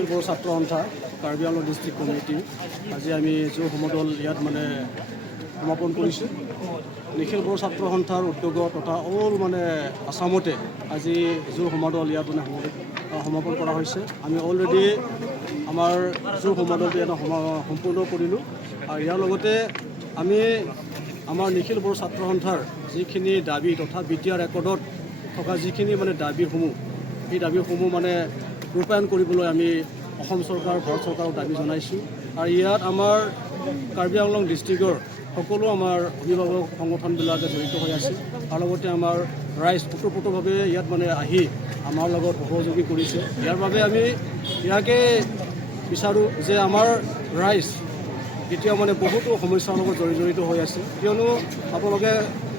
নিখিল বড়ো ছাত্ৰ সন্থা Karbi Anglong district committee আজি আমি যোৰ সমদল ইয়াত মানে সমাপন কৰিছোঁ। নিখিল বড়ো ছাত্ৰ সন্থাৰ উদ্যোগত তথা অল মানে আসামতে আজি যোৰ সমদল ইয়াত মানে সমাপন কৰা হৈছে। আমি অলৰেডি আমাৰ যোৰ সমদলটো ইয়াত সম্পূৰ্ণ কৰিলোঁ আৰু ইয়াৰ লগতে আমি আমাৰ নিখিল বড়ো ছাত্ৰ সন্থাৰ যিখিনি দাবী তথা BTR ৰেকৰ্ডত থকা যিখিনি মানে দাবীসমূহ এই দাবীসমূহ মানে ৰূপায়ণ কৰিবলৈ আমি অসম চৰকাৰ ভাৰত চৰকাৰক দাবী জনাইছোঁ। আৰু ইয়াত আমাৰ কাৰ্বি আংলং ডিষ্ট্ৰিক্টৰ সকলো আমাৰ অভিভাৱক সংগঠনবিলাকে জড়িত হৈ আছে আৰু লগতে আমাৰ ৰাইজ ওতঃপ্ৰোতভাৱে ইয়াত মানে আহি আমাৰ লগত সহযোগী কৰিছে। ইয়াৰ বাবে আমি ইয়াকে বিচাৰোঁ যে আমাৰ ৰাইজ এতিয়া মানে বহুতো সমস্যাৰ লগত জড়িত হৈ আছে, কিয়নো আপোনালোকে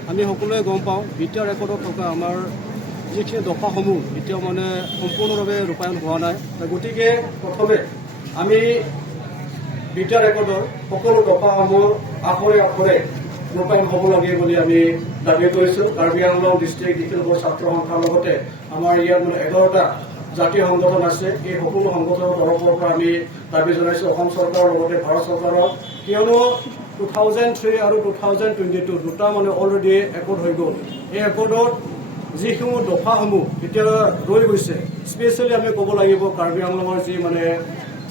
আমি সকলোৱে গম পাওঁ BTR ৰেকৰ্ডত থকা আমাৰ যিখিনি দফাসমূহ এতিয়াও মানে সম্পূৰ্ণভাৱে ৰূপায়ণ হোৱা নাই। গতিকে প্ৰথমে আমি BTR ৰেকৰ্ডৰ সকলো দফাসমূহ আখৰে আখৰে ৰূপায়ণ হ'ব লাগে বুলি আমি দাবী কৰিছোঁ। কাৰ্বি আংলং ডিষ্ট্ৰিক্ট নিখিল বড়ো ছাত্ৰ সন্থাৰ লগতে আমাৰ ইয়াত মানে 11টা জাতীয় সংগঠন আছে। এই সকলো সংগঠনৰ তৰফৰ পৰা আমি দাবী জনাইছোঁ অসম চৰকাৰৰ লগতে ভাৰত চৰকাৰক, কিয়নো 2003 আৰু 2022 দুটা মানে অলৰেডি একৰ্ড হৈ গ'ল। এই একৰ্ডত যিসমূহ দফাসমূহ এতিয়া ৰৈ গৈছে, স্পেচিয়েলি আমি ক'ব লাগিব কাৰ্বি আংলঙৰ যি মানে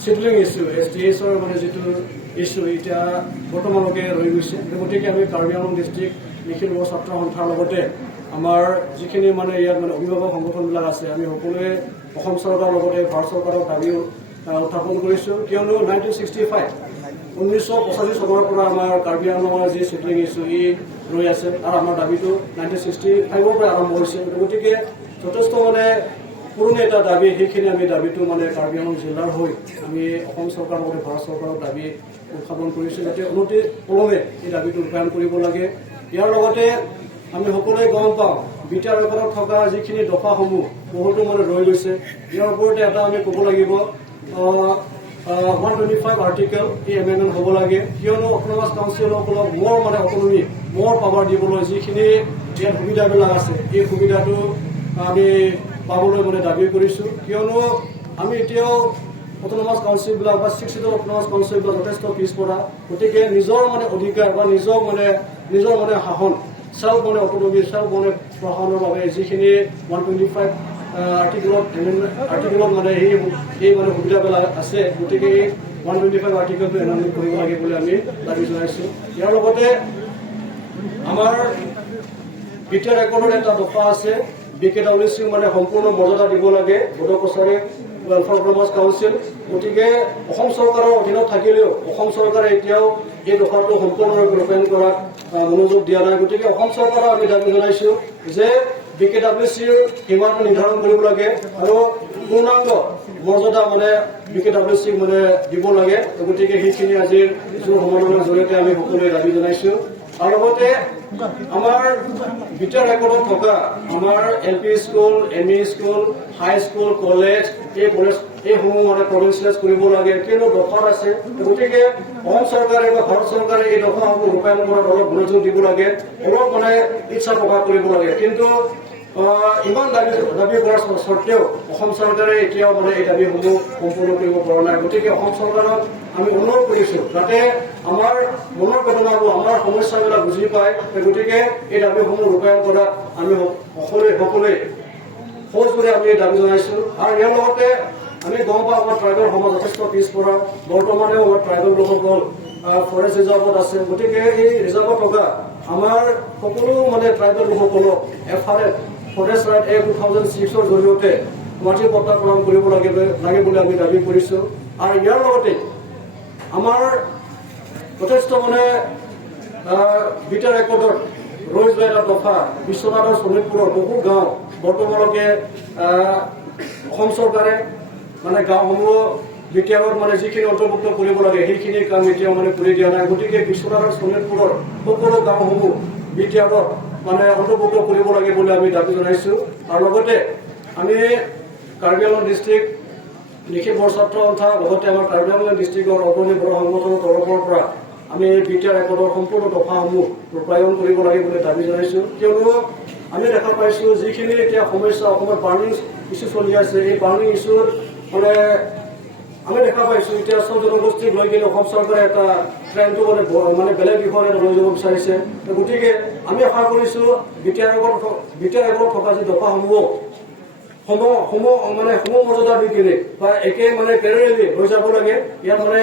চিডলিং ইছ্যু STHৰ মানে যিটো ইছ্যু এতিয়া বৰ্তমানলৈকে ৰৈ গৈছে। গতিকে আমি কাৰ্বি আংলং ডিষ্ট্ৰিক্ট নিখিল বড়ো ছাত্ৰ সন্থাৰ লগতে আমাৰ যিখিনি মানে ইয়াত মানে অভিভাৱক সংগঠনবিলাক আছে, আমি সকলোৱে অসম চৰকাৰৰ লগতে ভাৰত চৰকাৰক দাবী উত্থাপন কৰিছোঁ, কিয়নো 1985 চনৰ পৰা আমাৰ কাৰ্বি আংলঙৰ যি চিডলিং ইছ্যু ই ৰৈ আছে আৰু আমাৰ দাবীটো 1965ৰ পৰা আৰম্ভ হৈছে। গতিকে যথেষ্ট মানে পুৰণি এটা দাবী, সেইখিনি আমি দাবীটো মানে কাৰ্বি আংলং জিলাৰ হৈ আমি অসম চৰকাৰৰ লগতে ভাৰত চৰকাৰক দাবী উত্থাপন কৰিছোঁ যাতে অনতি পলমে এই দাবীটো ৰূপায়ণ কৰিব লাগে। ইয়াৰ লগতে আমি সকলোৱে গম পাওঁ BTR ৰেকৰ্ডত থকা যিখিনি দফাসমূহ বহুতো মানে ৰৈ গৈছে। ইয়াৰ ওপৰতে এটা আমি ক'ব লাগিব 125 আৰ্টিকেল এই এমেণ্ডমেণ্ট হ'ব লাগে, কিয়নো অট'নমাছ কাউন্সিলসকলক মোৰ মানে অট'নমি মোৰ পাৱাৰ দিবলৈ যিখিনি ইয়াত সুবিধাবিলাক আছে এই সুবিধাটো আমি পাবলৈ মানে দাবী কৰিছোঁ, কিয়নো আমি এতিয়াও অট'নমাছ কাউন্সিলবিলাক বা 6 অট'নমাছ কাউন্সিলবিলাক যথেষ্ট পিছপৰা। গতিকে নিজৰ মানে অধিকাৰ বা নিজৰ মানে শাসন চেল্ফ মানে অট'নমি চেল্ফ মানে প্ৰশাসনৰ বাবে যিখিনি 125 আৰ্টিকেলত মানে এই মানে সুবিধাবিলাক আছে, গতিকে এই 125 আৰ্টিকেলটো এমেণ্ডমেণ্ট কৰিব লাগে বুলি আমি দাবী জনাইছোঁ। ইয়াৰ লগতে আমাৰ BTR ৰেকৰ্ডৰ এটা দফা আছে, BKWC মানে সম্পূৰ্ণ মৰ্যাদা দিব লাগে Bodo Kachari welfare autonomous council. গতিকে অসম চৰকাৰৰ অধীনত থাকিলেও অসম চৰকাৰে এতিয়াও এই দফাটো সম্পূৰ্ণৰূপে ৰূপায়ণ কৰাত মনোযোগ দিয়া নাই। গতিকে অসম চৰকাৰক আমি দাবী জনাইছোঁ যে BKWCৰ সীমাটো নিৰ্ধাৰণ কৰিব লাগে আৰু পূৰ্ণাংগ মৰ্যাদা মানে BKWCক মানে দিব লাগে। গতিকে সেইখিনি আজিৰ যোৰ সমাধানৰ জৰিয়তে আমি সকলোৱে দাবী জনাইছোঁ। আৰু লগতে আমাৰ BTR ৰেকৰ্ডত থকা আমাৰ LP স্কুল, ME স্কুল, হাই স্কুল, কলেজ এইসমূহ মানে প্ৰভিঞ্চিয়েলাইজ কৰিব লাগে, কিয়নো দফাত আছে। গতিকে অসম চৰকাৰে বা ভাৰত চৰকাৰে এই দফাসমূহ ৰূপায়ণ কৰাত অলপ মনোযোগ দিব লাগে, অলপ মানে ইচ্ছা প্ৰকাশ কৰিব লাগে। কিন্তু ইমান দাবী কৰাৰ স্বত্তেও অসম চৰকাৰে এতিয়াও মানে এই দাবীসমূহ সম্পূৰ্ণ কৰিব পৰা নাই। গতিকে অসম চৰকাৰক আমি অনুৰোধ কৰিছোঁ যাতে আমাৰ মনৰ ঘটনাবোৰ আমাৰ সমস্যাবিলাক বুজি পায়। গতিকে এই দাবীসমূহ ৰূপায়ণ কৰাত আমি সকলোৱে সহজ কৰি আমি দাবী জনাইছোঁ। আৰু ইয়াৰ লগতে আমি গম পাওঁ আমাৰ ট্ৰাইবেল সমাজ যথেষ্ট পিছপৰা, বৰ্তমানেও আমাৰ ট্ৰাইবেল লোকসকল ফৰেষ্ট ৰিজাৰ্ভত আছে। গতিকে এই ৰিজাৰ্ভত থকা আমাৰ সকলো মানে ট্ৰাইবেল লোকসকলক FRF ফৰেষ্ট ৰাইট এক্ট 2006ৰ জৰিয়তে মাটি পট্টা প্ৰদান কৰিব লাগে বুলি আমি দাবী কৰিছোঁ। আৰু ইয়াৰ লগতে আমাৰ যথেষ্ট মানে BTR ৰেকৰ্ডত ৰৈ যোৱা এটা দফা বিশ্বনাথৰ শোণিতপুৰৰ বহু গাঁও বৰ্তমানলৈকে অসম চৰকাৰে মানে গাঁওসমূহ BTRত মানে যিখিনি অন্তৰ্ভুক্ত কৰিব লাগে সেইখিনি কাম এতিয়াও মানে কৰি দিয়া নাই। গতিকে বিশ্বনাথৰ শোণিতপুৰৰ সকলো গাঁওসমূহ BTRত মানে অন্তৰ্ভুক্ত কৰিব লাগে বুলি আমি দাবী জনাইছোঁ। আৰু লগতে আমি কাৰ্বি আংলং ডিষ্ট্ৰিক্ট নিখিল বড়ো ছাত্ৰ সন্থা লগতে আমাৰ কাৰ্বি আংলং ডিষ্ট্ৰিক্টৰ অগ্ৰণী বড়ো সংগঠনৰ তৰফৰ পৰা আমি BTR ৰেকৰ্ডৰ সম্পূৰ্ণ দফাসমূহ ৰূপায়ণ কৰিব লাগে বুলি দাবী জনাইছোঁ, কিয়নো আমি দেখা পাইছোঁ যিখিনি এতিয়া সমস্যা অসমত বাৰ্ণিং ইছ্যু চলি আছে, এই বাৰ্ণিং ইছ্যুৰ মানে আমি দেখা পাইছোঁ এতিয়া আসাম জনগোষ্ঠীক লৈ কিনে অসম চৰকাৰে এটা ট্ৰেণ্ডটো মানে বেলেগ দিশত লৈ যাব বিচাৰিছে গতিকে আমি আশা কৰিছোঁ বি টি আৰৰ থকা যি দফাসমূহ মানে সমমৰ্যাদা দি কিনে বা একে মানে পেৰেলি হৈ যাব লাগে ইয়াত মানে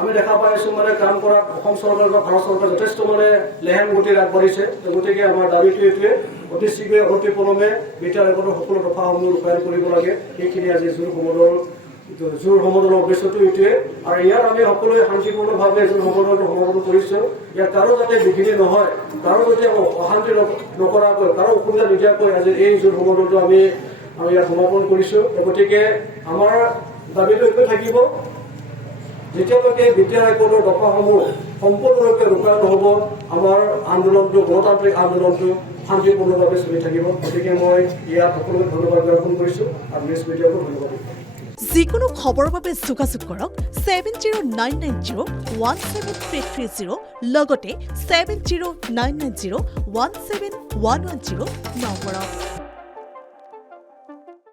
আমি দেখা পাই আছোঁ মানে কাম কৰাত অসম চৰকাৰ বা ভাৰত চৰকাৰ যথেষ্ট মানে লেহেম গতিৰে আগবাঢ়িছে গতিকে আমাৰ দাবীটো এইটোৱে অতি শীঘ্ৰে অতি পলমে বি টি আৰৰ সকলো দফাসমূহ ৰূপায়ণ কৰিব লাগে সেইখিনি আজি জোৰ সমদলৰ উদ্দেশ্যটো এইটোৱে আৰু ইয়াত আমি সকলোৱে শান্তিপূৰ্ণভাৱে জোৰ সমদলটো সমাপন কৰিছোঁ ইয়াত কাৰো যাতে বিঘিনি নহয় কাৰো যাতে অশান্তি নকৰাকৈ কাৰো অসুবিধা নিদিয়াকৈ আজি এই জোৰ সমদলটো আমি ইয়াত সমাপন কৰিছোঁ গতিকে আমাৰ দাবীটো এইটোৱে থাকিব যেতিয়ালৈকে বি টি আৰ হাইকোৰ্টৰ দফাসমূহ সম্পূৰ্ণৰূপে ৰূপায়ণ নহ'ব আমাৰ আন্দোলনটো গণতান্ত্ৰিক আন্দোলনটো শান্তিপূৰ্ণভাৱে চলি থাকিব গতিকে মই ইয়াত সকলোকে ধন্যবাদ জ্ঞাপন কৰিছোঁ আৰু নিউজ মিডিয়াকো ধন্যবাদ দিছোঁ যিকোনো খবৰৰ বাবে যোগাযোগ কৰক 7099017330 লগতে 7099017110 নম্বৰত।